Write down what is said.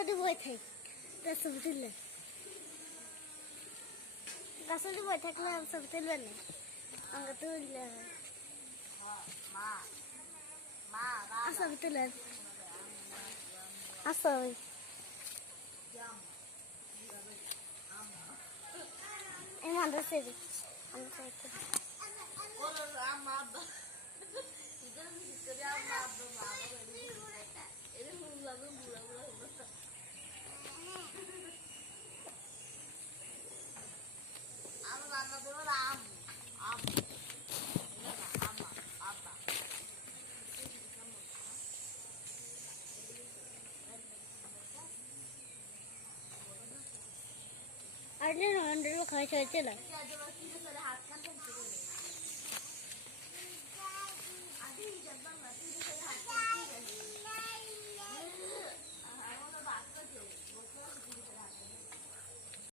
গাছাটি বই থাক ছবি তুললে গাছাটি বই থাকলে ছবি তুলবে না আমাকে তুললে ছবি তুলেন আসো এই মাদ্রাসে আর খাওয়া হয়েছিল